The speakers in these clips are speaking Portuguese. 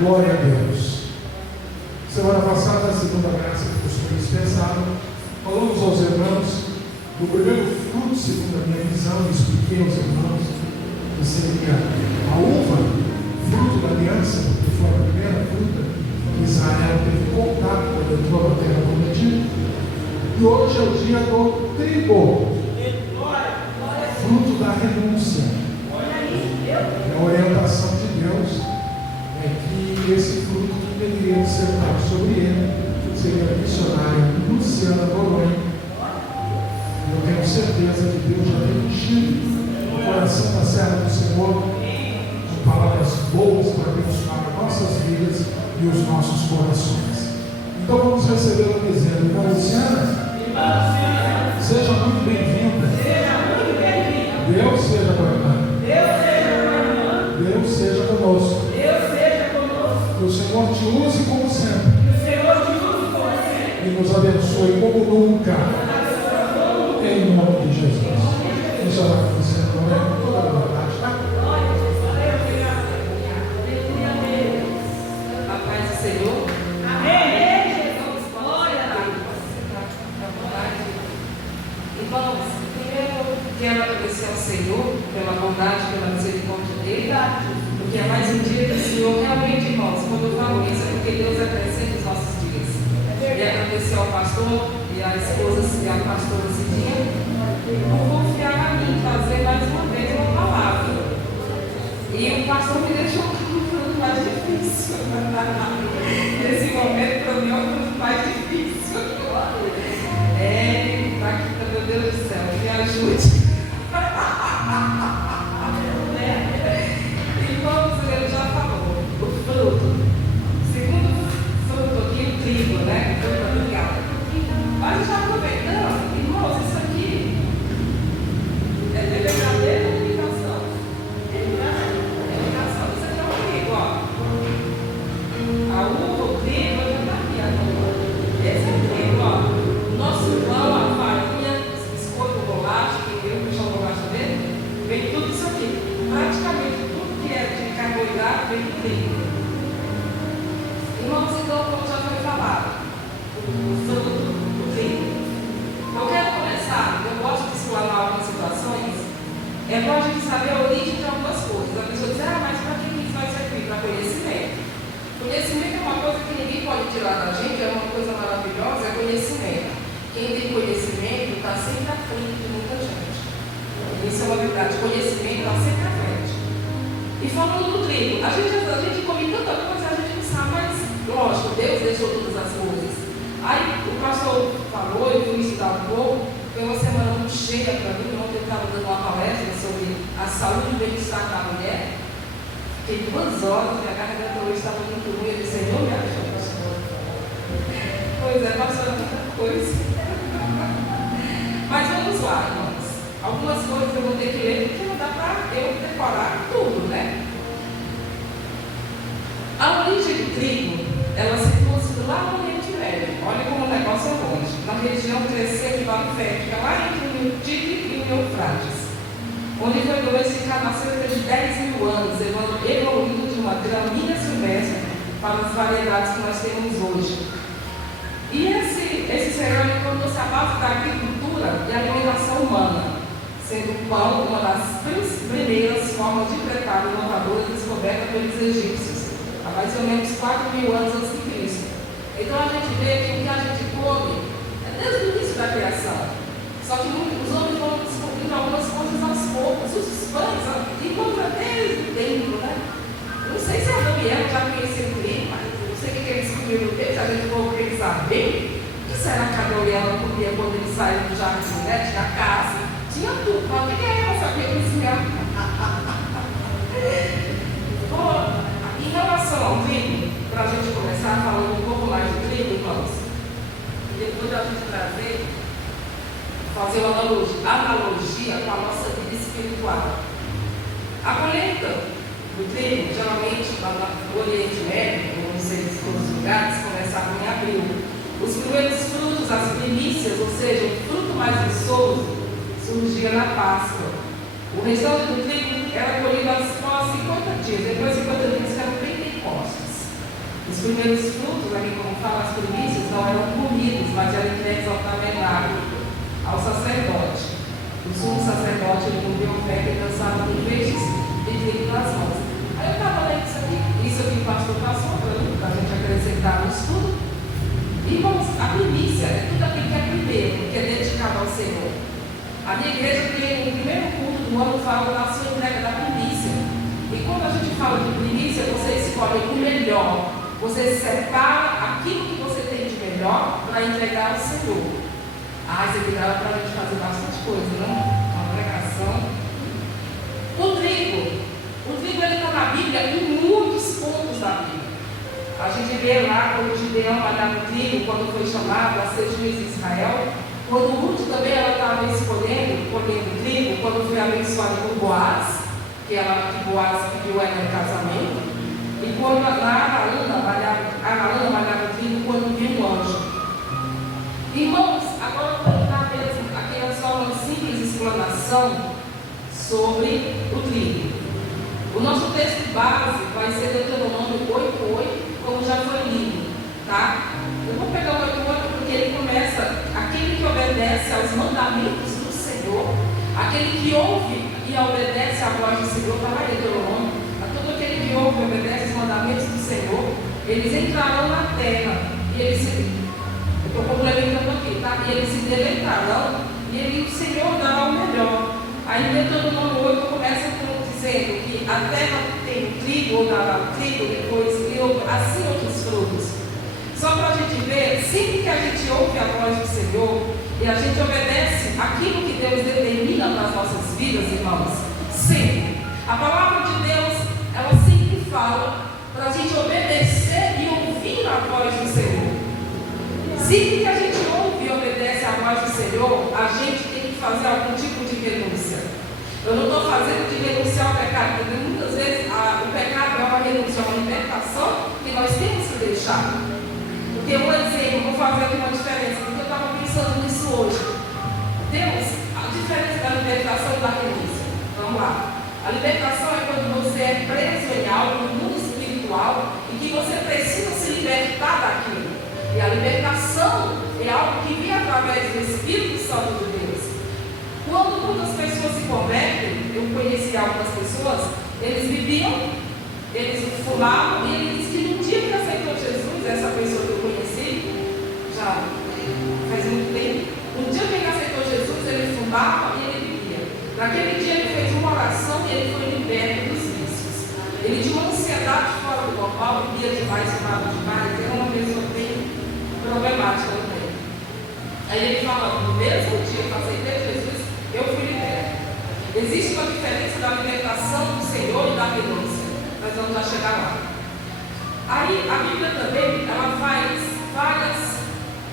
Glória a Deus. Semana passada, segundo a graça que nos foi dispensada, falamos aos irmãos do primeiro fruto, segundo a minha visão, e expliquei aos irmãos que seria a uva, fruto da aliança, porque foi a primeira fruta que Israel teve contato quando entrou na terra prometida. E hoje é o dia do trigo, fruto da renúncia. É a orientação de Deus. Que esse fruto que deveria ser dado sobre ele seria a missionária Luciana Noronha. Eu tenho certeza que Deus já tem enchido o coração da serva do Senhor de palavras boas para abençoar as nossas vidas e os nossos corações. Então vamos recebê-la dizendo: irmã Luciana, seja muito bem-vinda. Deus seja com a irmã. Deus seja conosco. Que o Senhor te use como sempre. E nos abençoe como nunca. Em nome de Jesus. Vamos orar com você agora com toda a verdade, tá? A paz do Senhor. Amém. Glória a Deus. Irmãos, primeiro quero agradecer ao Senhor pela bondade, pela misericórdia dele. Porque é mais um dia que o Senhor realmente, irmãos, quando eu falo isso, é porque Deus acrescenta os nossos dias. E agradecer ao pastor e à esposa e à pastora Cidinha por confiar em mim, trazer mais uma vez uma palavra. E o pastor me deixou muito mais difícil. Nesse momento, para mim, é muito mais difícil. Está aqui, meu Deus do céu, me ajude. Ele já falou, o fruto, segundo fruto aqui, o trigo, né? Fruto obrigado. Mas já aproveitando, irmãos, isso aqui é verdadeira edificação. Edificação, isso aqui é o trigo, ó. A uva, o trigo, já está aqui agora. Esse é o trigo, ó. O nosso pão, a farinha, biscoito, bolacha, quem viu o chão bolacha dele, vem tudo isso aqui. Praticamente de carboidrato vem do trigo. Irmãos, então, como já foi falado, o fruto do trigo. Eu quero começar, eu gosto de explanar algumas situações, é bom a gente saber a origem de algumas coisas. A pessoa diz, mas para que isso vai servir? Para conhecimento. Conhecimento é uma coisa que ninguém pode tirar da gente, é uma coisa maravilhosa, é conhecimento. Quem tem conhecimento está sempre à frente de muita gente. Isso é uma verdade, conhecimento está sempre à frente. E falando do trigo, a gente come tanta coisa, a gente não sabe, mas lógico, Deus deixou todas as coisas. Aí o pastor falou, eu fui estudar um pouco, foi uma semana muito cheia para mim. Ontem eu estava dando uma palestra sobre a saúde e bem-estar da mulher. Fiquei 2 horas, minha garganta hoje estava muito ruim, eu disse, Senhor, me ajuda, pastor. Pois é, pastor, é muita coisa. Mas vamos lá, irmãos. Algumas coisas eu vou ter que ler, porque não dá para eu decorar tudo, né? A origem do trigo, ela se situa lá no Oriente Médio. Olha como o negócio é longe. Na região crescente da Fértica, lá entre o Tigre e o Eufrates, onde foi domesticado há cerca de 10.000 anos, evoluindo de uma gramínea silvestre para as variedades que nós temos hoje. E esse cereal tornou-se a base da agricultura e alimentação humana, sendo o pão uma das primeiras formas de preparo inovadora descoberta pelos egípcios, há mais ou menos 4.000 anos antes de Cristo. Então a gente vê que o que a gente come é desde o início da criação. Só que os homens vão descobrindo algumas coisas aos poucos. Os pães encontram desde o tempo, né? Eu não sei se a Daniela já conhecia o trigo, mas eu não sei o que eles comiam deles, a gente for pensar bem. O que será que a Daniela comia quando eles saíram do jardim, né? Tinha casa. Tinha tudo, mas o que é ela sabia cozinhar? Em relação ao trigo, para a gente começar falando um pouco mais do trigo, irmãos, depois da gente fazer uma analogia com a nossa vida espiritual. A colheita do trigo, geralmente no Oriente Médio, não sei se todos os lugares, começavam em abril. Os primeiros frutos, as primícias, ou seja, o fruto mais viçoso, surgia na Páscoa. O restante do trigo era colhido após 50 dias, depois de 50 dias eram Pentecostes. Os primeiros frutos, aqui como fala, as primícias, não eram comidos, mas eram entregues ao tabernáculo, ao sacerdote. O sumo sacerdote, ele movia o pé e dançava com feixes de trigo nas mãos. Aí eu estava lendo isso aqui o pastor passou para a gente acrescentar no estudo. Irmãos, a primícia é tudo aquilo que é primeiro, que é dedicado ao Senhor. A minha igreja tem no primeiro culto do ano fala da sua entrega da primícia. E quando a gente fala de primícia, você escolhe o melhor. Você separa aquilo que você tem de melhor para entregar ao Senhor. Isso aqui dá para a gente fazer bastante coisa, não? Uma pregação. O trigo ele está na Bíblia em muitos pontos da Bíblia. A gente vê lá quando Gideão olhava o trigo, quando foi chamado a ser juiz de Israel. Quando Ruth também ela estava colhendo o trigo, quando foi abençoada por Boaz, que Boaz pediu ela em casamento. E quando a Analã malhava o trigo, quando viu um anjo. Irmãos, agora eu vou dar aqui só uma simples explanação sobre o trigo. O nosso texto base vai ser Deuteronômio 8:8, como já foi lido, tá? Eu vou pegar o 8:8 porque ele começa: aquele que obedece aos mandamentos do Senhor, aquele que ouve e obedece à voz do Senhor, está lá em Deuteronômio, a todo aquele que ouve e obedece os mandamentos do Senhor, eles entrarão na terra e eles se... Eu estou complementando aqui, tá? E eles se deleitarão e o Senhor dará o melhor. Aí em Deuteronômio 8 começa dizendo que a terra tem o trigo, ou dará o trigo, depois e assim outros frutos. Só para a gente ver, sempre que a gente ouve a voz do Senhor e a gente obedece aquilo que Deus determina para as nossas vidas, irmãos, sempre. A palavra de Deus, ela sempre fala para a gente obedecer e ouvir a voz do Senhor. Sempre que a gente ouve e obedece a voz do Senhor, a gente tem que fazer algum tipo de renúncia. Eu não estou fazendo de renunciar ao pecado, porque muitas vezes o pecado é uma renúncia, uma libertação que nós temos que deixar. Porque eu vou dizer, eu vou fazer aqui uma diferença, porque eu estava pensando nisso hoje. Deus, a diferença da libertação e da renúncia. Vamos lá. A libertação é quando você é preso em algo no mundo espiritual e que você precisa se libertar daquilo. E a libertação é algo que vem através do Espírito Santo de Deus. Quando muitas pessoas se convertem, eu conheci algumas pessoas, eles bebiam, eles fumavam, e ele disse que no dia que aceitou Jesus, essa pessoa que eu conheci, já faz muito tempo, no dia que ele aceitou Jesus, ele fumava e ele bebia. Naquele dia ele fez uma oração e ele foi liberto dos vícios. Ele tinha uma ansiedade fora do normal, bebia demais, fumava demais, era uma pessoa bem problemática no tempo. Aí ele fala, no mesmo dia que eu aceitei Jesus, eu fui liberto. Existe uma diferença da libertação do Senhor e da renúncia. Nós vamos já chegar lá. Aí a Bíblia também, ela faz várias...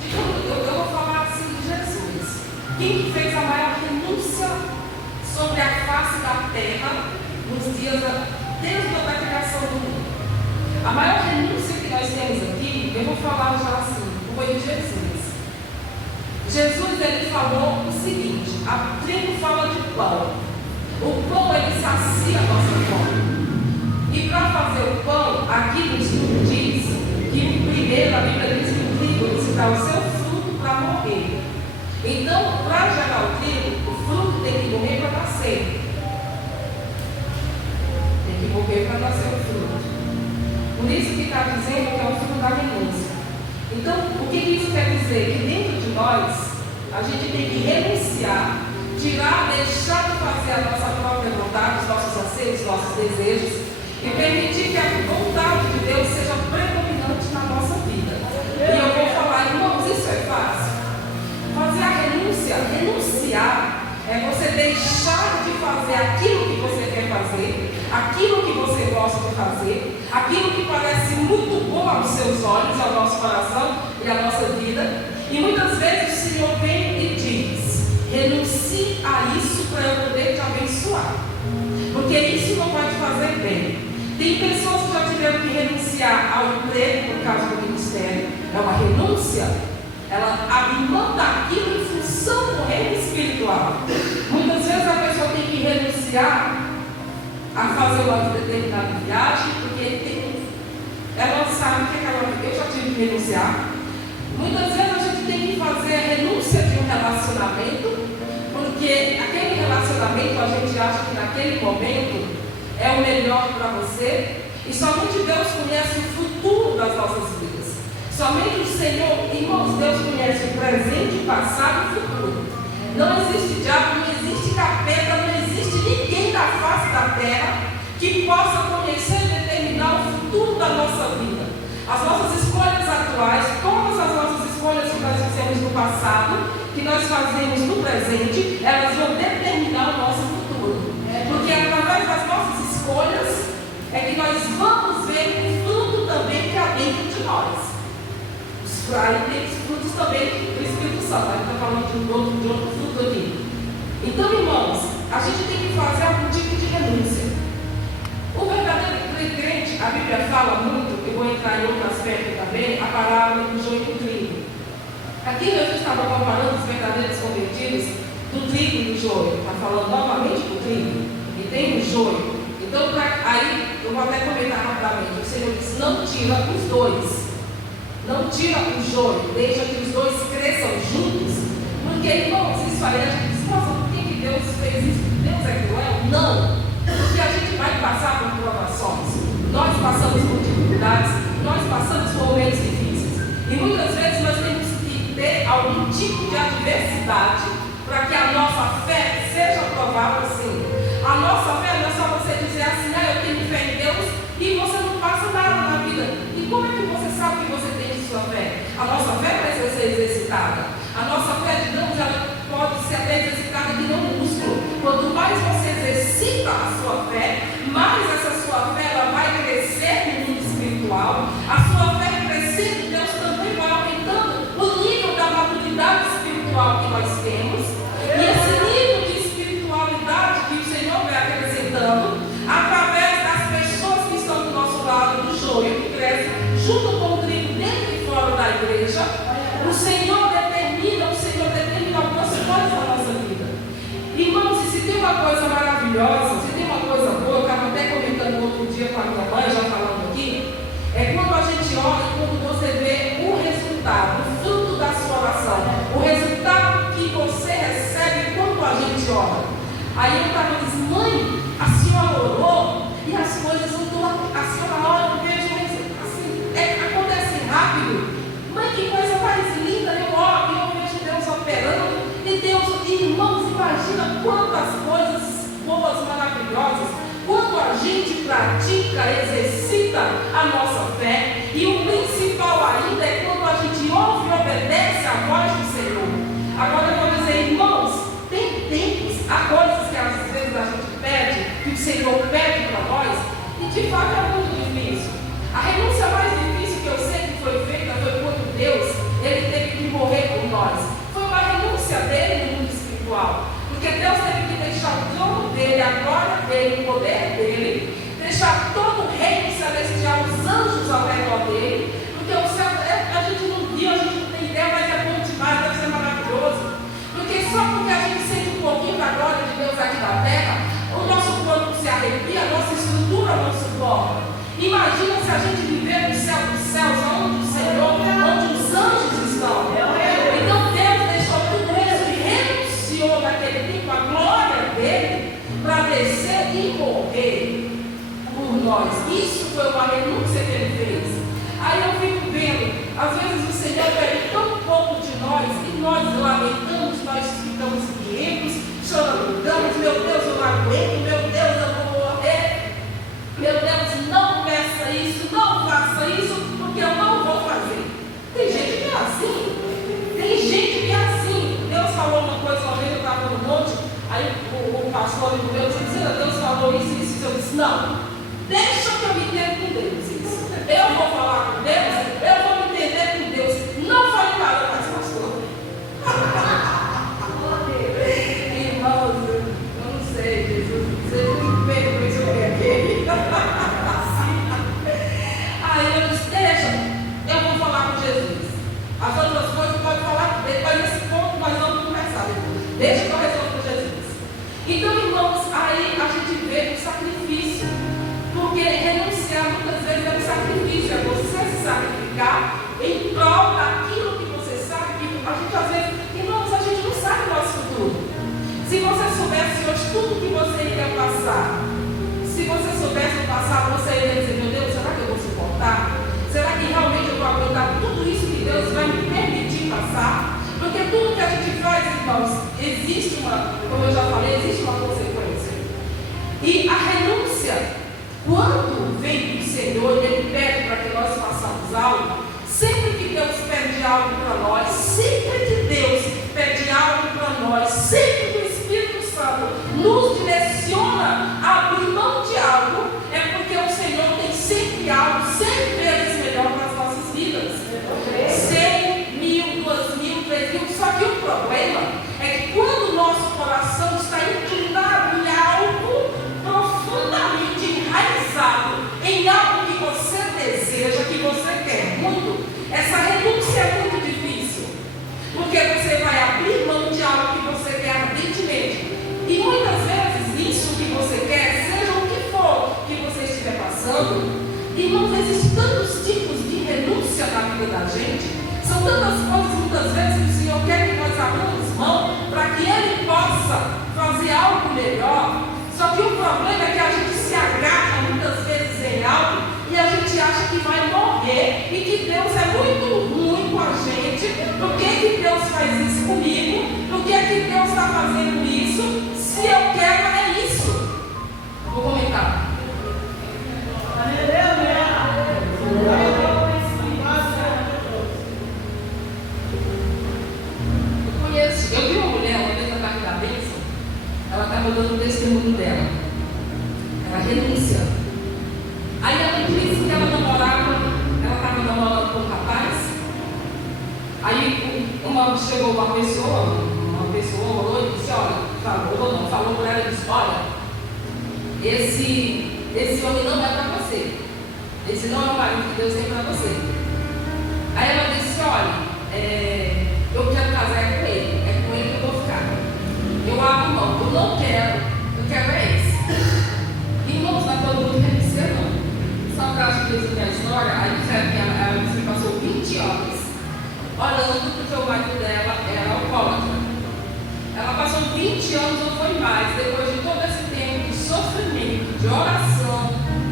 Eu vou falar assim de Jesus. Quem que fez a maior renúncia sobre a face da terra nos dias desde a criação do mundo? A maior renúncia que nós temos aqui, eu vou falar já assim, foi de Jesus. Jesus, ele falou o seguinte: a tribo fala de pão. O pão, ele sacia a nossa fome. E para fazer o pão, aqui no estudo diz que o primeiro, a Bíblia diz que o trigo ele dá o seu fruto para morrer. Então, para gerar o trigo, o fruto tem que morrer para nascer. Tem que morrer para nascer o fruto. Por isso que está dizendo que é o fruto da renúncia. Então, o que isso quer dizer? Que dentro de nós, a gente tem que renunciar, tirar, deixar de fazer a nossa própria vontade, os nossos anseios, os nossos desejos, e permitir que a vontade de Deus seja predominante na nossa vida. E eu vou falar, irmãos, isso é fácil. Fazer a renúncia, renunciar, é você deixar de fazer aquilo que você quer fazer, aquilo que você gosta de fazer, aquilo que parece muito bom aos seus olhos, ao nosso coração e à nossa vida. E muitas vezes o Senhor vem e diz: renuncie a isso para eu poder te abençoar. porque isso não vai te fazer bem. Tem pessoas que já tiveram que renunciar ao emprego por causa do ministério. É uma renúncia. Ela abre mão daquilo em função do reino espiritual. Muitas vezes a pessoa tem que renunciar a fazer uma determinada viagem, porque ela sabe que eu já tive que renunciar. Muitas vezes a gente tem que fazer a renúncia de um relacionamento, porque aquele relacionamento a gente acha que naquele momento é o melhor para você, e somente Deus conhece o futuro das nossas vidas. Somente o Senhor, irmãos, Deus conhece o presente, o passado e o futuro. Não existe diabo, não existe capeta, não existe ninguém da face da terra que possa conhecer e determinar o futuro da nossa vida. As nossas escolhas atuais, todas as nossas escolhas que nós fizemos no passado, que nós fazemos no presente, elas vão determinar o nosso futuro. Porque através das nossas escolhas é que nós vamos ver o fruto também que há dentro de nós. Aí tem os frutos também do Espírito Santo. A gente está falando de outro fruto aqui. Então, irmãos, a gente tem que fazer algum tipo de renúncia. O verdadeiro crente, a Bíblia fala muito, eu vou entrar em outro aspecto também, a parábola do joio e do trigo. Aqui Jesus estava comparando os verdadeiros convertidos do trigo e do joio. Está falando novamente do trigo. E tem o joio. Então, aí, eu vou até comentar rapidamente. O Senhor diz, não tira os dois. Não tira o joio, deixa que os dois cresçam juntos. Porque, irmãos, isso aí a gente diz, nossa, por que Deus fez isso? Deus é cruel? Não. Porque a gente vai passar por provações. Nós passamos por dificuldades, nós passamos por momentos difíceis. E muitas vezes nós temos que ter algum tipo de adversidade para que a nossa fé seja provada assim. A nossa fé não é só você dizer assim, eu tenho fé em Deus e você não passa nada na vida. E como é que você sabe que você tem sua fé? A nossa fé precisa ser exercitada. A nossa fé de Deus, ela pode ser até exercitada que não um músculo. Quanto mais você exercita a sua fé, mais essa sua fé ela vai crescer no mundo espiritual. A sua fé crescendo, Deus também vai aumentando o nível da maturidade espiritual que nós temos. E esse nível de espiritualidade que o Senhor vai acrescentando através das pessoas que estão do nosso lado, do joio que cresce junto com o trigo dentro e fora da igreja. O Senhor determina algumas coisas na nossa vida. Irmãos, e se tem uma coisa maravilhosa, se tem uma coisa boa, eu estava até comentando outro dia com a minha mãe, já falando aqui, é quando a gente ora e quando você vê o resultado, o fruto da sua oração, o resultado que você recebe quando a gente ora. Aí eu estava dizendo, mãe, a senhora orou e as coisas não. A senhora ora, eu vejo assim, acontece rápido. Mãe, que coisa mais linda, eu oro e eu vejo Deus operando. E Deus, irmãos, imagina quantas coisas boas, maravilhosas, quando a gente pratica, exercita a nossa fé. E o principal ainda é quando a gente ouve e obedece a voz do Senhor. Agora eu vou dizer, irmãos, tem tempos, há coisas que às vezes a gente pede, que o Senhor pede para nós, e de fato é muito difícil. A renúncia mais difícil que eu sei que foi feita foi quando Deus, ele teve que morrer por nós. Foi uma renúncia dele no mundo espiritual. Porque Deus teve que deixar o trono dele, a glória dele, o poder dele, deixar todo o reino celestial, os anjos ao redor dele. Porque o céu, a gente não viu, a gente não tem ideia, mas é bom demais, deve ser maravilhoso. Porque só porque a gente sente um pouquinho da glória de Deus aqui na terra, o nosso corpo se arrepia, a nossa estrutura não suporta. Imagina se a gente viver no céu dos céus, onde o Senhor, onde os anjos estão. Então Deus deixou tudo isso e renunciou naquele tempo a glória dele para descer e morrer por nós. Isso foi uma renúncia que ele fez. Aí eu fico vendo, às vezes o Senhor pede tão pouco de nós e nós lamentamos, nós ficamos guerreiros, choramos, meu Deus, eu não aguento, meu Deus, eu vou morrer. Meu Deus, não peça isso, não faça isso, porque eu não vou fazer. Tem gente que é assim. Tem gente que é assim. Deus falou uma coisa uma vez, eu estava no monte, aí o pastor me meu disse, Deus falou isso, eu disse, não, deixa que eu me entenda com Deus isso. Eu vou falar com Deus, eu vou me entender com Deus. Não fale nada mais, pastor. Irmãos, eu não sei, Jesus. passar, você ia dizer, meu Deus, será que eu vou suportar? Será que realmente eu vou aguentar tudo isso que Deus vai me permitir passar? Porque tudo que a gente faz, irmãos, existe como eu já falei, existe uma consequência. E a renúncia, quando vem do Senhor, Ele pede para que nós façamos algo. Sempre que Deus pede algo para nós, sempre que Deus pede algo para nós, sempre que o Espírito Santo nos direciona a abrir mão de algo, é porque o Senhor tem sempre algo 100 vezes melhor para as nossas vidas. 100, 1000, 2000, 3000. Só que o problema é que quando o nosso coração está inclinado em algo profundamente enraizado, em algo que você deseja, que você quer muito, essa renúncia é muito difícil, porque você vai abrir mão de algo que você quer ardentemente, e muitas vezes isso que você quer, seja o que for que você estiver passando. Irmãos, existem tantos tipos de renúncia na vida da gente, são tantas coisas muitas vezes que o Senhor quer que nós abramos mão para que Ele possa fazer algo melhor. Só que o problema é que a gente se agarra muitas vezes em algo e a gente acha que vai morrer e que Deus é muito ruim com a gente. Por que Deus faz isso comigo? Por que Deus está fazendo isso? Se eu quero, é isso. Vou comentar. Eu vi uma mulher uma vez na Carne da Bênção, ela estava dando o testemunho dela, ela renunciando. Aí ela disse que ela estava namorando com um rapaz. Aí chegou uma pessoa olhou e disse, olha, falou para ela e disse, olha, esse homem não é para você, esse não é o marido que Deus tem para você. Aí ela disse, olha, eu quero casar com ele, é com ele que eu vou ficar. Eu abro mão, eu não quero, eu quero esse. Irmãos, não é todo mundo que quer ser, não. Só para a gente resumir a história, aí disseram que ela passou 20 anos orando porque o marido dela era alcoólatra. Ela passou 20 anos ou foi mais, depois de todo esse tempo de sofrimento, de oração.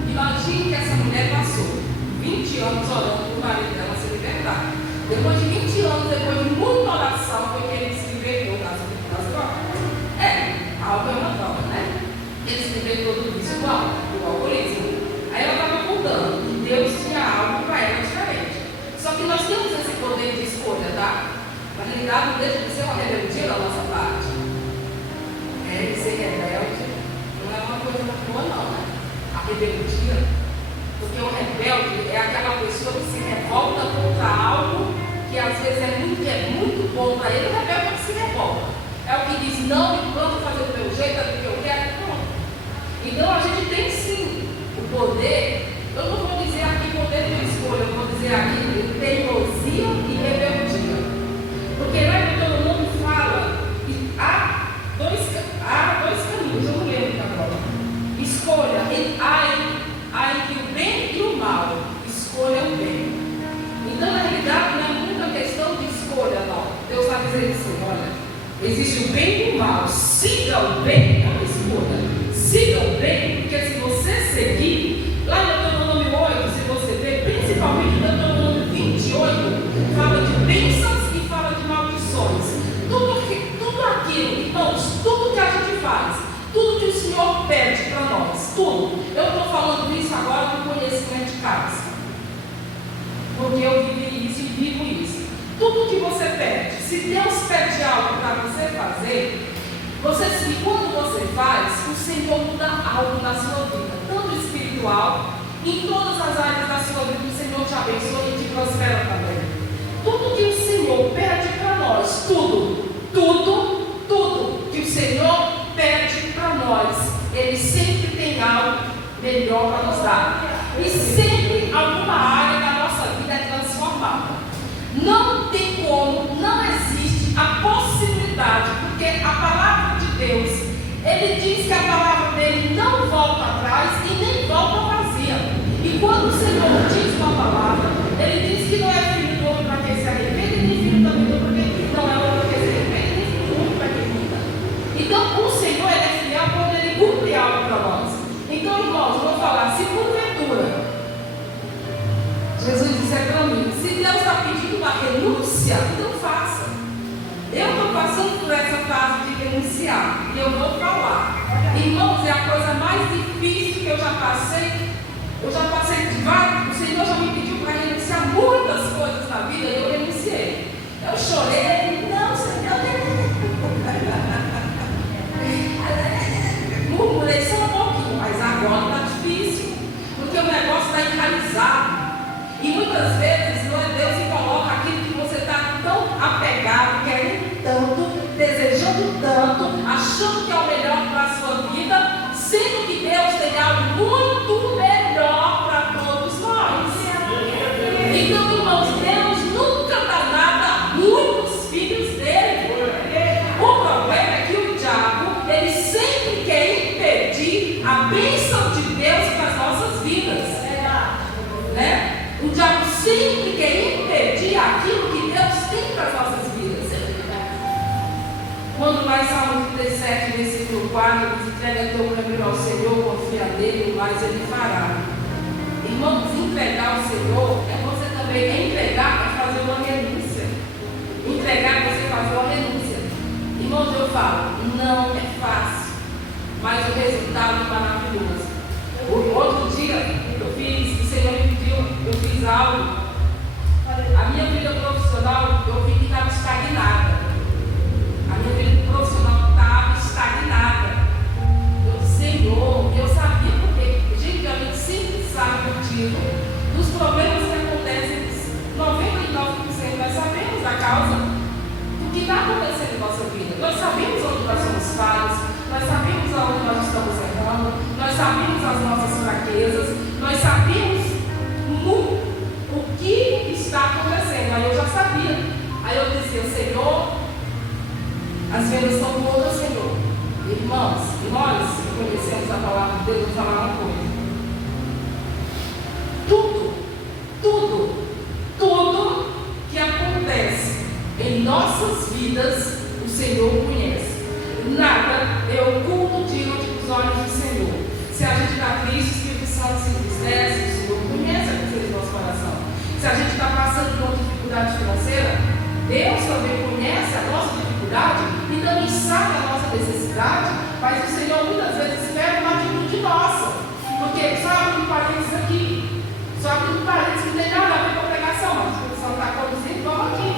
Imagine que essa mulher passou 20 anos orando para o marido dela se libertar. Depois de 20 anos, depois de muita oração, foi que ele se libertou das drogas. Álcool é uma droga, né? Ele se libertou do vício do alcoolismo. Aí ela estava contando que Deus tinha algo para ela diferente. Só que nós temos esse poder de escolha, tá? Na realidade, não deixa de ser uma rebeldia da nossa parte. Ser rebelde não é uma coisa muito boa, não, né? A rebeldia. Porque o rebelde é aquela pessoa que se revolta contra algo que às vezes é muito bom para ele. O rebelde é que se revolta. É o que diz, não, e pronto, fazer do meu jeito, é do que eu quero, pronto. Então a gente tem sim o poder. Eu não vou dizer aqui poder de escolha, eu vou dizer aqui teimosia e rebeldia. Porque não é que todo mundo fala, e há dois caminhos, eu não lembro agora. Escolha, há entre o bem e o mal. Escolha o bem. Então, na realidade, não é muita questão de escolha, não. Deus está dizendo assim, olha, existe o bem e o mal. Siga o bem, não escolha. Siga o bem, porque se você seguir, lá no Deuteronômio 8, se você ver, principalmente no Deuteronômio 28, fala de bênçãos e fala de maldições. Tudo aquilo, irmãos, tudo que a gente faz, tudo que o Senhor pede para nós, tudo. Eu estou falando isso agora com conhecimento de causa, porque eu vivi isso e vivo isso. Tudo que você pede, se Deus pede algo para você fazer, quando você faz, o Senhor muda algo na sua vida, tanto espiritual, em todas as áreas da sua vida, o Senhor te abençoa e te prospera também. Tudo que o Senhor pede para nós, tudo que o Senhor pede para nós, Ele sempre tem algo melhor para nos dar. E sempre alguma área da nossa vida é transformada. Não tem como, não existe a possibilidade, porque a palavra de Deus, Ele diz que a palavra dele não volta atrás e nem volta vazia. E quando o Senhor diz uma palavra, Ele diz que não é filho do homem para quem se arrepende, nem filho também do homem para quem não é homem para quem se arrepende, nem filho do homem para quem muda. Então o Senhor, Ele é fiel quando Ele cumpre algo para nós. Então, irmãos, eu vou falar, se por mais difícil que eu já passei de vários. O Senhor já me pediu para renunciar muitas coisas na vida e eu renunciei. Eu chorei, não, Senhor. Murmurei só um pouquinho, mas agora está difícil, porque o negócio está enraizado. E muitas vezes não é Deus que coloca aquilo que você está tão apegado, querendo tanto, desejando tanto, achando que é o melhor para a sua vida, sendo que Deus tem algo muito melhor para todos nós. Então, irmãos, Deus nunca dá nada ruim para os filhos dele. O problema é que o diabo, ele sempre quer impedir a bênção de Deus para as nossas vidas, né? O diabo sempre quer impedir aquilo que Deus tem para as nossas vidas. Quando lá em Salmo 37, versículo 4, diz: entrega teu caminho ao Senhor, confia nele, mas ele fará. Irmãos, entregar ao Senhor é você também entregar para fazer uma renúncia. Entregar é você fazer uma renúncia. Irmãos, eu falo, não é fácil, mas o resultado é maravilhoso. O outro dia, o Senhor me pediu, eu fiz algo. A minha vida profissional, eu vi que estava estagnada. A minha vida profissional estava estagnada. Senhor, eu sabia porque, gente, a gente sempre sabe o motivo dos problemas que acontecem. 99% nós sabemos a causa do que está acontecendo em nossa vida. Nós sabemos onde nós somos falhos, nós sabemos aonde nós estamos errando, nós sabemos as nossas fraquezas, nós sabemos o que está acontecendo. Aí eu já sabia. Aí eu dizia: Senhor, as vendas estão boas, Senhor. Irmãos, e nós que conhecemos a palavra de Deus, vou falar uma coisa. Tudo que acontece em nossas vidas, o Senhor conhece. Nada é oculto diante dos olhos do Senhor. Se a gente está triste, o Espírito Santo se entristece, o Senhor conhece a coisa do nosso coração. Se a gente está passando por uma dificuldade financeira, Deus também conhece a nossa dificuldade e também sabe a nossa necessidade, mas o Senhor muitas vezes espera uma atitude nossa, porque só abre um parênteses aqui, só abre um parênteses, não tem nada a ver com a pregação, mas o Espírito Santo está conduzindo, vamos aqui.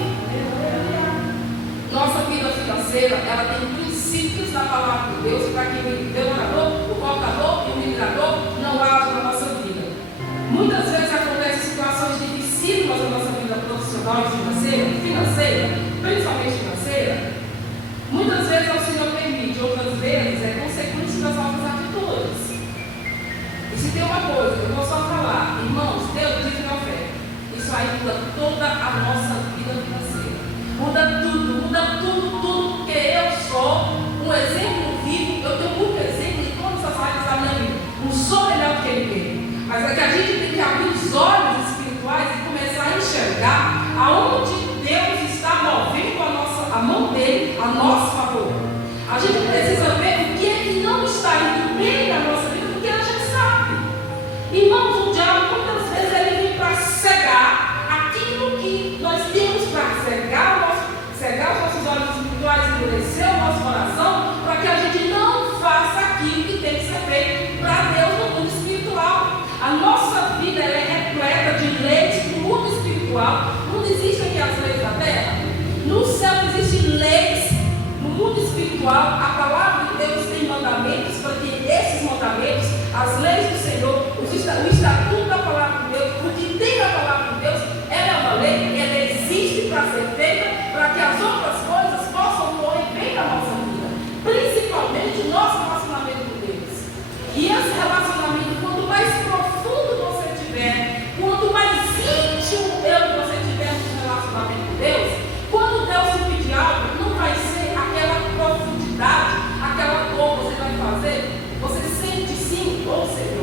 Nossa vida financeira, ela tem princípios da palavra de Deus para que o devorador, o portador e o migrador não hajam na nossa vida. Muitas vezes acontecem situações dificílimas na nossa vida profissional e financeira, principalmente financeira. Muitas vezes o Senhor permite, outras vezes é consequência das nossas atitudes. E se tem uma coisa, eu vou só falar, irmãos, Deus diz na oferta. Isso aí muda toda a nossa vida financeira. Muda tudo, porque eu sou um exemplo vivo, eu tenho muito exemplo em todas as áreas da minha vida. Não sou melhor que ele. Mas é que a gente tem que abrir os olhos espirituais e começar a enxergar aonde Deus está movendo a mão dele a nosso favor. A gente precisa ver o que é que não está indo bem na nossa vida, porque a gente sabe. Irmãos, o diabo muitas vezes ele vem para cegar aquilo que nós temos para cegar os nossos olhos espirituais, endurecer o nosso coração, para que a gente não faça aquilo que tem que ser feito para Deus no mundo espiritual. A nossa vida ela é repleta de leis no mundo espiritual. Não existem aqui as leis da terra. No céu existem leis. No mundo espiritual, a palavra de Deus tem mandamentos, para que esses mandamentos, as leis do Senhor, o estatuto da palavra de Deus, o que tem na palavra de Deus, ela é uma lei e ela existe para ser feita, para que as outras coisas possam correr bem na nossa vida, principalmente o nosso relacionamento com Deus. E esse relacionamento, quanto mais profundo você tiver, quanto mais íntimo você tiver no relacionamento com Deus, quando Deus te pedir algo, não vai ser aquela profundidade, aquela dor que você vai fazer, você sente sim, ou seja,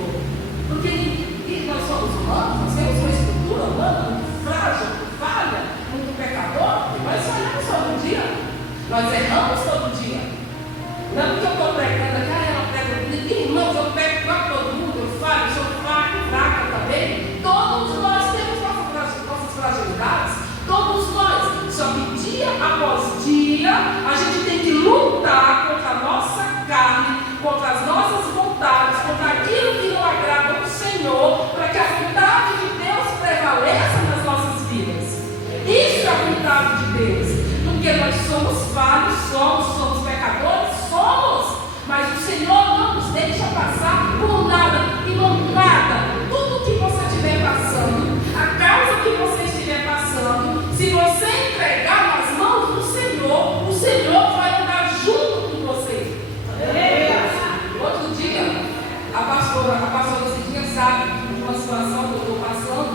pastora Cidinha sabe de uma situação que eu estou passando,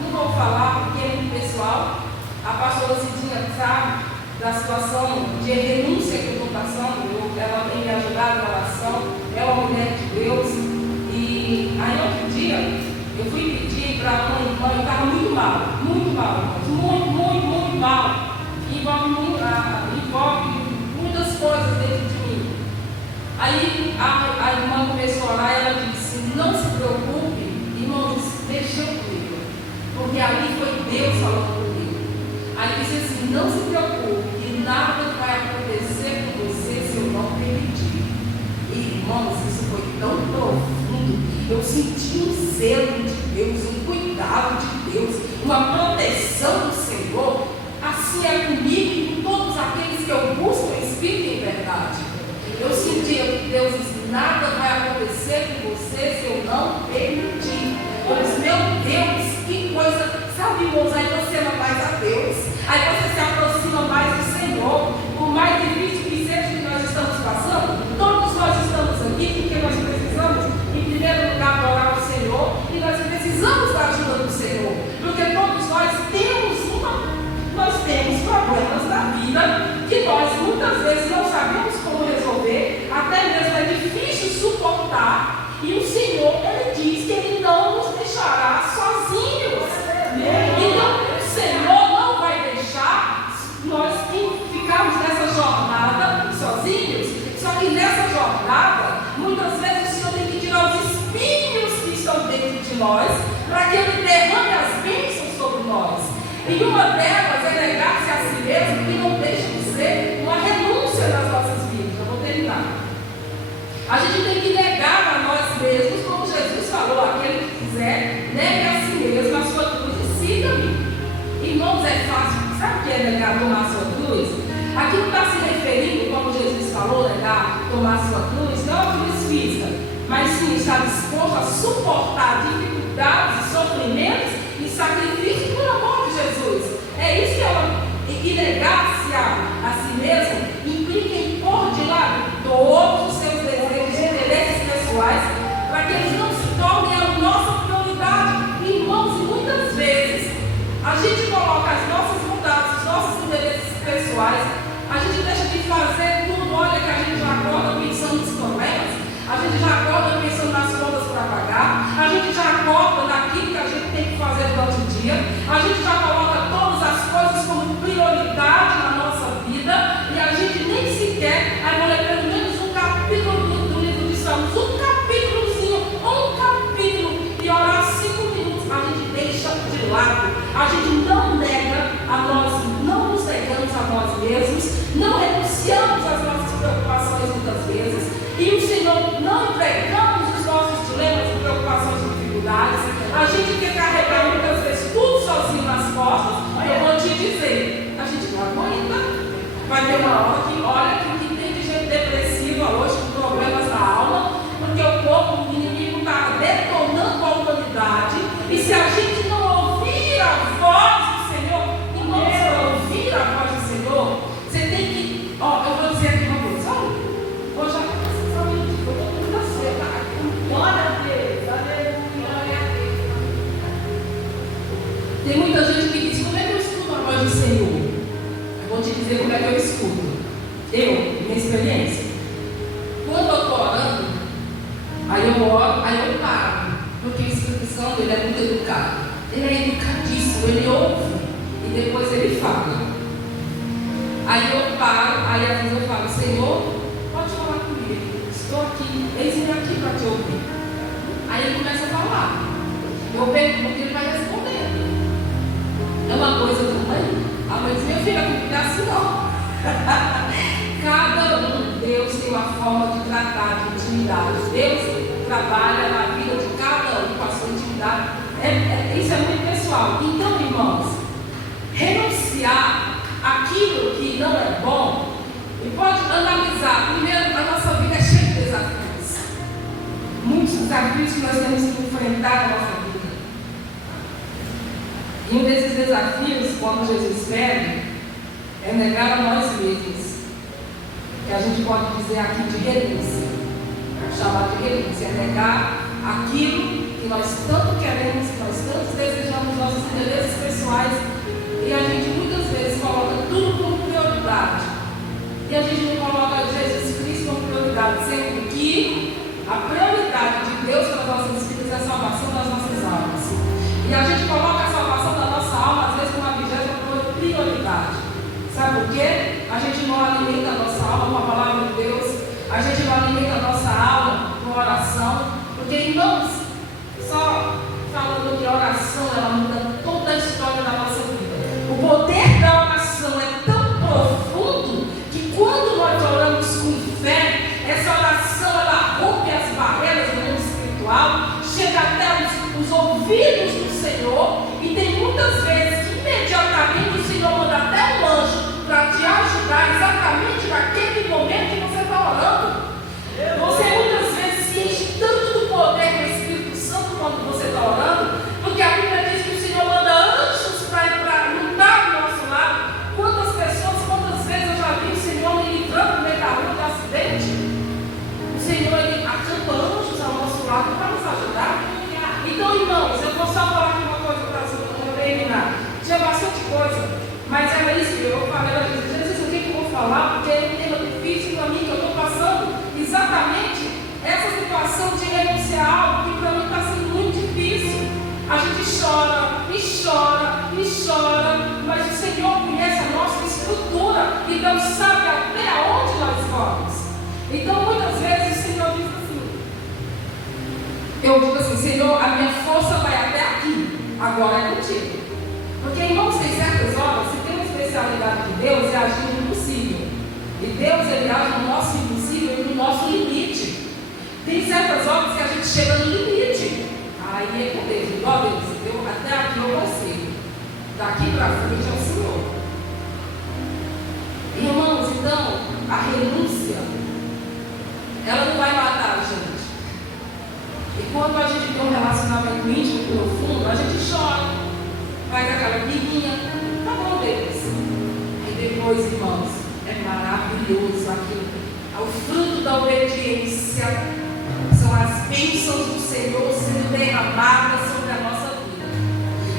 não vou falar porque é muito pessoal. A pastora Cidinha sabe da situação de renúncia que eu estou passando. Ela tem me ajudado na oração, é uma mulher de Deus. E aí outro dia eu fui pedir para a mãe, eu estava muito mal, muito mal. Envolve muitas coisas dentro de mim. Aí a irmã começou a orar e ela disse: não se preocupe, irmãos, mexeu comigo, porque ali foi Deus falando comigo. Aí disse assim: não se preocupe, que nada vai acontecer com você se eu não permitir. E, irmãos, isso foi tão profundo. Eu senti um zelo de Deus, um cuidado de Deus, uma proteção do Senhor. Assim é comigo e com todos aqueles que eu busco em espírito e em verdade. Eu sentia que Deus disse: nada vai acontecer com você se eu não permitir. Eu disse: meu Deus, que coisa. Sabe, irmãos, aí você ama mais a Deus, aí você se aproxima mais do Senhor. Por mais difícil que seja que nós estamos passando, todos nós estamos aqui porque nós precisamos, em primeiro lugar, adorar o Senhor, e nós precisamos da ajuda do Senhor, porque todos nós temos problemas na vida que nós muitas vezes não sabemos como resolver, até mesmo é difícil suportar, e o Senhor, Ele diz que Ele não nos deixará sozinhos. Então o Senhor não vai deixar nós ficarmos nessa jornada sozinhos. Só que nessa jornada, muitas vezes o Senhor tem que tirar os espinhos que estão dentro de nós, para que Ele derrame as bênçãos sobre nós. E uma delas é negar-se a si mesmo, que não deixa de ser uma renúncia nas nossas vidas. Eu vou terminar. A gente tem que negar a nós mesmos, como Jesus falou: aquele que quiser, negue a si mesmo a sua cruz e siga-me. Irmãos, é fácil. Sabe o que é negar, tomar a sua cruz? Aqui não está se referindo, como Jesus falou, negar, tomar a sua cruz, não a cruz física, mas sim estar disposto a suportar dificuldades, sofrimentos e sacrifício por amor de Jesus. É isso que ela. E negar-se a si mesmo implica em pôr de lado todos os seus desejos e interesses pessoais, para que eles não se tornem a nossa prioridade. Irmãos, e muitas vezes a gente coloca as nossas vontades, os nossos interesses pessoais, a gente deixa de fazer tudo. Olha que a gente já acorda pensando nos problemas, a gente já acorda pensando nas contas para pagar, a gente já acorda naquilo que a gente tem que fazer durante o dia, a gente já coloca todas as coisas como prioridade na nossa vida, e a gente nem sequer, aí vou ler pelo menos um capítulo do livro de Salmos, um capítulozinho, e orar 5 minutos, a gente deixa de lado, a gente não nega a nós, não nos negamos a nós mesmos, não renunciamos às nossas preocupações muitas vezes, e o Senhor não entregamos os nossos dilemas e preocupações e dificuldades. A gente quer carregar muitas vezes tudo sozinho nas costas. Eu vou te dizer, a gente não aguenta. Vai ter uma hora que, olha, que tem de gente depressiva hoje, com problemas na alma, porque o corpo, o inimigo está detonando a humanidade. E se a gente não ouvir a voz do Senhor, e não ouvir a voz do Senhor, você tem que, eu vou dizer aqui uma coisa, hoje já está precisando de todo mundo assim, glória a Deus, aleluia. Tem muita gente que diz: como é que eu escuto a voz do Senhor? Eu vou te dizer como é que eu escuto. Minha experiência, quando eu estou orando, aí eu oro, aí eu paro, porque o Espírito Santo, ele é muito educado, ele é educadíssimo, ele ouve e depois ele fala. Aí eu paro, aí às vezes eu falo: Senhor, pode falar comigo, estou aqui, eis-me aqui para te ouvir. Aí ele começa a falar, eu pergunto e ele vai responder. É uma coisa também, a mãe diz: minha filha, não fica assim não. Cada Deus tem uma forma de tratar de intimidade. Deus trabalha na vida de cada um com a sua intimidade. Isso é muito pessoal. Então, irmãos, renunciar aquilo que não é bom, e pode analisar. Primeiro, a nossa vida é cheia de desafios. Muitos desafios que nós temos que enfrentar na nossa vida. E um desses desafios, quando Jesus pede, é negar a nós mesmos, que a gente pode dizer aqui de renúncia. chamado de renúncia, é negar aquilo que nós tanto queremos, que nós tanto desejamos, nossos interesses pessoais, e a gente muitas vezes coloca tudo como prioridade. E a gente não coloca Jesus Cristo como prioridade, sendo que a prioridade de Deus para as nossas vidas é a salvação das nossas almas. E a gente coloca a salvação da nossa alma, às vezes, como uma 20ª prioridade. Sabe por quê? A gente não alimenta a nossa alma com a palavra de Deus, a gente não alimenta a nossa alma com oração, porque, irmãos, só falando que a oração, ela muda toda a história da nossa vida. O poder da oração é tão profundo que quando nós oramos com fé, essa oração ela rompe as barreiras do mundo espiritual, chega até os ouvidos do Senhor, e tem muitas vezes que imediatamente o Senhor manda até um anjo para te ajudar exatamente naquele momento que você está orando. Você muitas vezes se enche tanto do poder do Espírito Santo quando você está orando, porque a Bíblia diz que o Senhor manda anjos para lutar do nosso lado. Quantas vezes eu já vi o Senhor me livrando no meio da rua de acidente? O Senhor, Ele acampa anjos ao nosso lado para nos ajudar. Então, irmãos, eu vou só falar aqui uma coisa para terminar. Tinha bastante coisa, mas era isso que eu falei. Eu disse, o que eu vou falar? Porque é um tema difícil para mim, que eu estou passando exatamente essa situação de renunciar a algo que para mim está sendo muito difícil. A gente chora, e chora, e chora, mas o Senhor conhece a nossa estrutura e Deus sabe até onde nós vamos. Então, muitas vezes, o Senhor diz assim, eu digo assim, Senhor, a minha força vai até aqui, agora é contigo. Porque, irmãos, tem certas horas, se tem uma especialidade de Deus, é agir no impossível. E Deus, Ele age no nosso impossível e no nosso limite. Tem certas horas que a gente chega no limite. Aí é com Deus, igual Deus, até aqui eu consigo. Daqui para frente é o Senhor. Irmãos, então, a renúncia, ela não vai matar a gente. E quando a gente tem um relacionamento íntimo profundo, a gente chora, faz aquela briguinha, tá bom, Deus. Aí depois, irmãos, é maravilhoso aquilo. O fruto da obediência são as bênçãos do Senhor sendo derramadas sobre a nossa vida.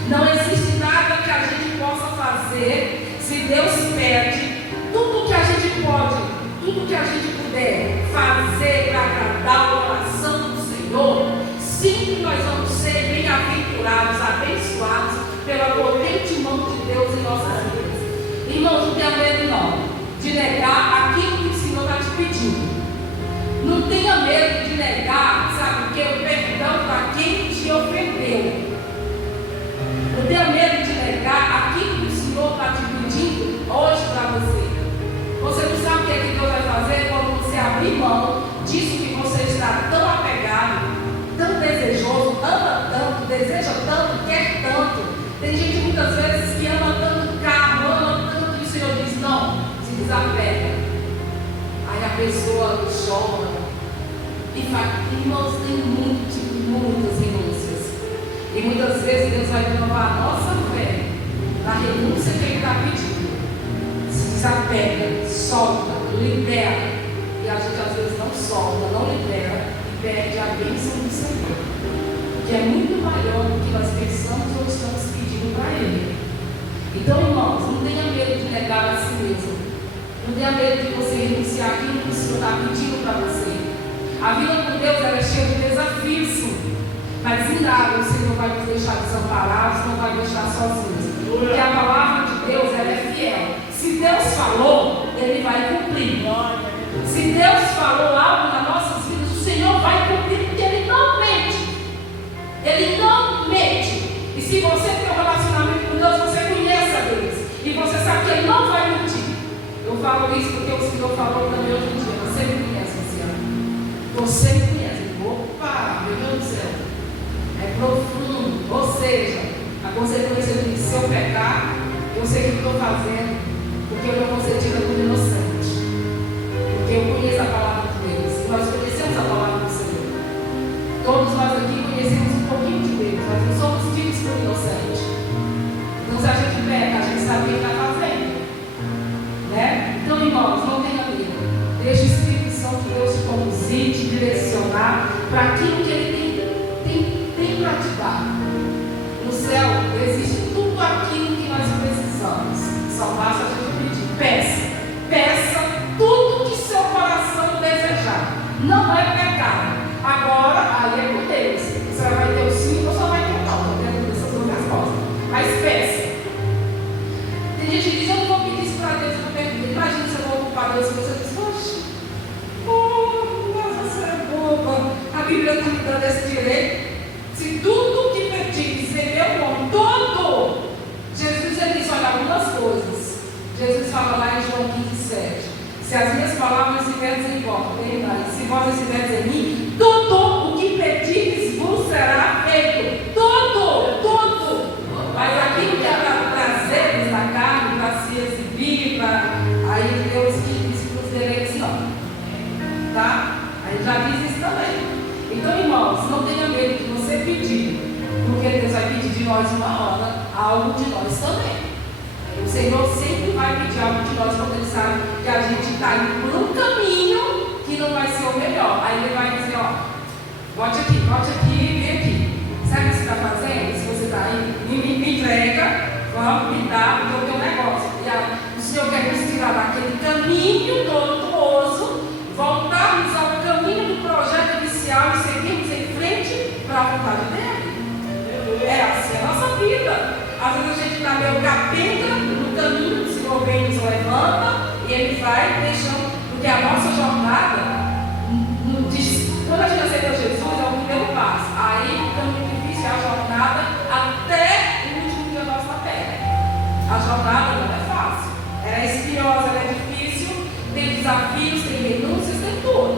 Não existe nada que a gente possa fazer se Deus pede. Tudo que a gente pode, tudo que a gente puder fazer para agradar a oração do Senhor, sim, nós vamos ser bem-aventurados, abençoados pela potente mão de Deus em nossas vidas. Irmãos, não tenha medo não de negar aquilo que o Senhor está te pedindo. Não tenha medo de negar, sabe o que? O perdão para quem te ofendeu. Não tenha medo de negar aquilo que o Senhor está te pedindo hoje para você. Você não sabe o que é que Deus vai fazer quando você abrir mão disso que você está tão apegado, tão desejoso, ama tanto, deseja tanto, quer tanto. Tem gente muitas vezes que ama tanto carro, ama tanto, e o Senhor diz, não, se desapega. Aí a pessoa chora e fala, irmãos, tem muitas renúncias. E muitas vezes Deus vai renovar a nossa fé na renúncia que Ele está pedindo. Se desapega, solta, libera. E a gente às vezes não solta, não libera e perde a bênção do Senhor, que é muito maior do que nós pensamos ou estamos pedindo para Ele. Então, irmãos, não tenha medo de negar a si mesmo. Não tenha medo de você renunciar aquilo que o Senhor está pedindo para você. A vida com Deus ela é cheia de desafios, sim. Mas em nada o Senhor vai nos deixar desamparados, não vai deixar sozinhos. Porque a palavra de Deus ela é fiel. Se Deus falou, Ele vai cumprir. Se Deus falou algo nas nossas vidas, o Senhor vai cumprir, porque Ele não mente. Ele não mente. E se você tem um relacionamento com Deus, você conhece a Deus. E você sabe que Ele não vai mentir. Eu falo isso porque o Senhor falou também hoje em dia. Você me conhece, Luciano. Você me conhece. Opa, meu Deus do céu. É profundo. Ou seja, a consequência de se eu pecar, eu sei o que estou fazendo, porque eu não vou ser tida como inocente. Porque eu conheço a palavra de Deus. Nós conhecemos a palavra do Senhor. Todos nós aqui conhecemos um pouquinho de Deus, mas não somos tidos como inocentes. Então, se a gente peca, a gente sabe o que está fazendo. Né? Então, irmãos, não tenha medo. Deixe o Espírito Santo de Deus te conduzir, te direcione. para aquilo que Ele tem para te dar. No céu existe tudo aquilo que nós precisamos. Só basta a gente pedir. Peça tudo que seu coração desejar. Não é pecado. Agora, aí é com Deus. Você vai ter o sim ou só vai ter o não. Não tem essas duas respostas. Mas peça. Tem gente que diz: eu não vou pedir isso para Deus, eu não pergunto. Imagina se eu vou ocupar Deus e você diz: poxa, você é boba. A Bíblia está me dando esse direito. Se tudo que pedires em meu nome, todo. Jesus ele diz: olha, algumas coisas. Jesus fala lá em João 15:7. Se as minhas palavras estiverem em vós, se vós estiverem em mim, tudo o que pedires vos será feito. Tudo. Mas aquilo que é para prazeres da carne, para se exibir, aí Deus diz para os direitos não. Tá? Aí já diz isso também. Então, irmãos, não tenha medo de você pedir, porque Deus vai pedir de nós uma hora algo de nós também. O Senhor sempre vai pedir algo de nós quando Ele sabe que a gente está indo por um caminho que não vai ser o melhor. Aí Ele vai dizer: ó, volte aqui, vem aqui. Sabe o que você está fazendo? Se você está aí, me entrega, vamos, me dá, porque eu tenho um negócio. E o Senhor quer nos tirar daquele caminho tortuoso, voltarmos ao caminho do projeto inicial e seguirmos em frente para a vontade dEle. É assim a nossa vida. Às vezes a gente está meio capenga no caminho, o Senhor vem nos levanta e Ele vai deixando, porque a nossa jornada, quando a gente aceita Jesus, é o primeiro passo. Aí o caminho difícil é a jornada até o último dia da nossa terra. A jornada não é fácil, ela é espinhosa, ela é difícil, tem desafios, tem renúncias, tem tudo.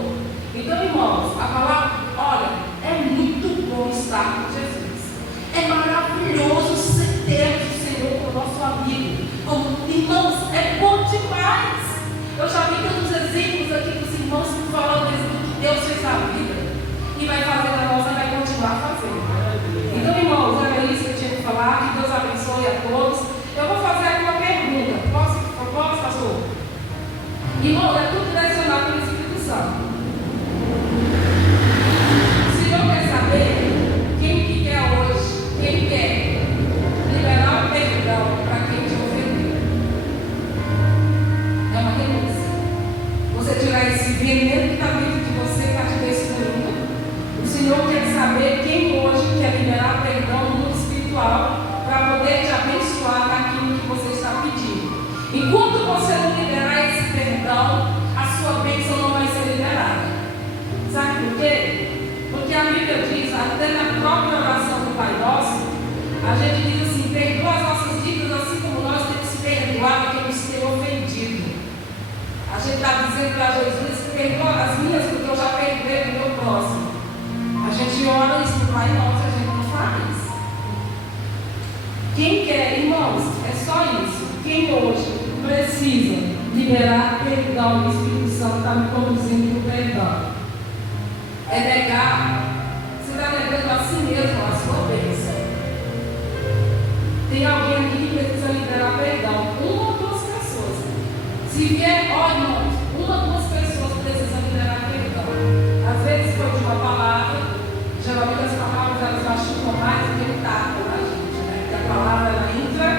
Então, irmãos, a palavra, olha, é muito bom estar com Jesus. É maravilhoso termos o Senhor como nosso amigo. Como irmãos, é bom demais. Eu já vi tantos exemplos aqui dos irmãos que falam do que Deus fez na vida e vai fazer na nossa, vai continuar fazendo. Então, irmãos, era isso que eu tinha que falar. Que Deus abençoe a todos. Eu vou fazer aqui uma pergunta. Posso, pastor? Irmão, é tudo direcionado pelo Espírito Santo. O Senhor quer saber quem que quer hoje, quem quer liberar o perdão para quem te ofendeu. É uma renúncia. Você tirar esse veneno que está dentro de você para te destruindo. O Senhor quer saber quem hoje quer liberar perdão no mundo espiritual para poder te abençoar naquilo que você está pedindo. Enquanto você não liberar esse perdão, a sua bênção não vai ser liberada. Sabe por quê? Porque a Bíblia diz, até na própria oração do Pai Nosso, a gente diz assim: perdoa as nossas dívidas assim como nós temos perdoado quem nos tem ofendido. A gente está dizendo para Jesus: perdoa as minhas porque eu já perdoei o meu próximo. A gente ora isso no Pai Nosso, a gente não faz. Quem quer, irmãos, é só isso. Quem hoje precisa liberar perdão, o Espírito Santo está me conduzindo para o perdão. É negar, você está negando a si mesmo a sua bênção. Tem alguém aqui que precisa liberar perdão. Uma ou duas pessoas. Se vier, olha, uma ou duas pessoas precisam liberar perdão. Às vezes foi de uma palavra, geralmente as palavras elas machucam mais do que o tato da gente, né? Porque a palavra ela entra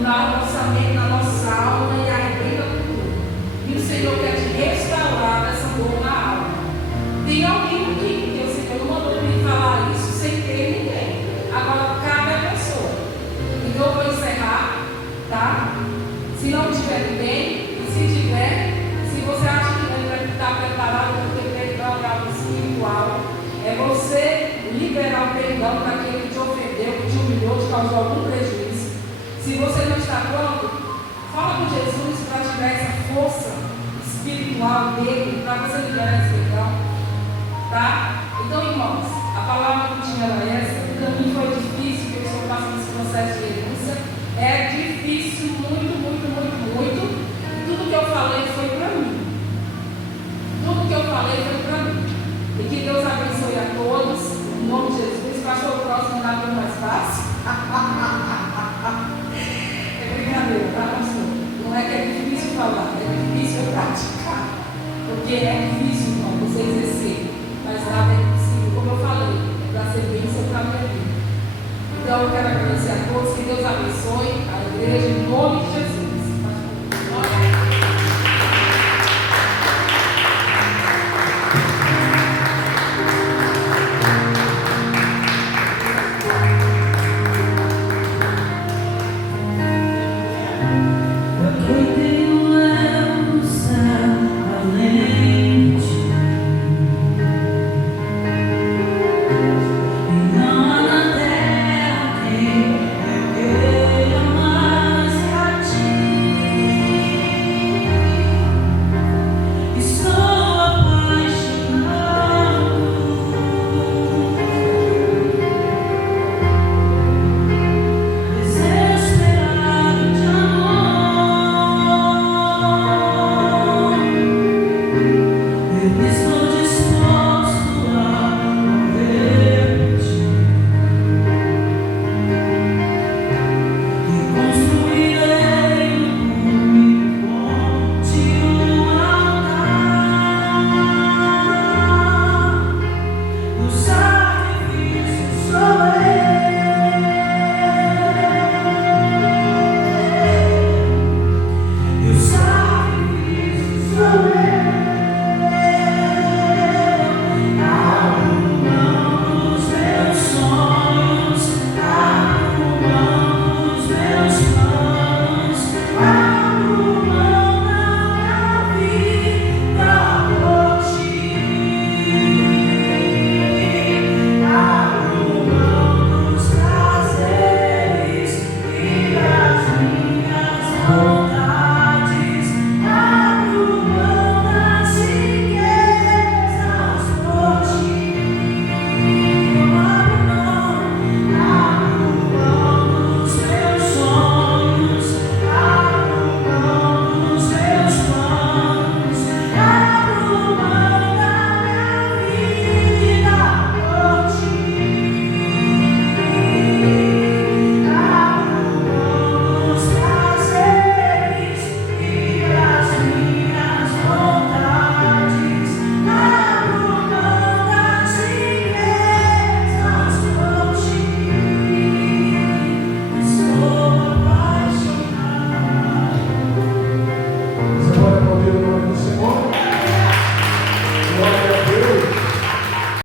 na nossa mente, na nossa alma e arrebenta tudo. E o Senhor quer te restaurar dessa dor na alma. Tem alguém aqui, porque o Senhor não mandou me falar isso sem ter ninguém. Agora cabe a pessoa. Então eu vou encerrar, tá? Se não tiver ninguém, e se tiver, se você acha que vai estar preparado porque perdão é algo espiritual, é você liberar o perdão para aquele que te ofendeu, que te humilhou, te causou algum prejuízo. Se você não está pronto, fala com Jesus para te dar essa força espiritual dele, para você liberar esse perdão. Tá? Então, irmãos, a palavra que tinha era essa. O caminho foi difícil, que eu estou passando esse processo de renúncia. É difícil, muito. E tudo que eu falei foi para mim. E que Deus abençoe.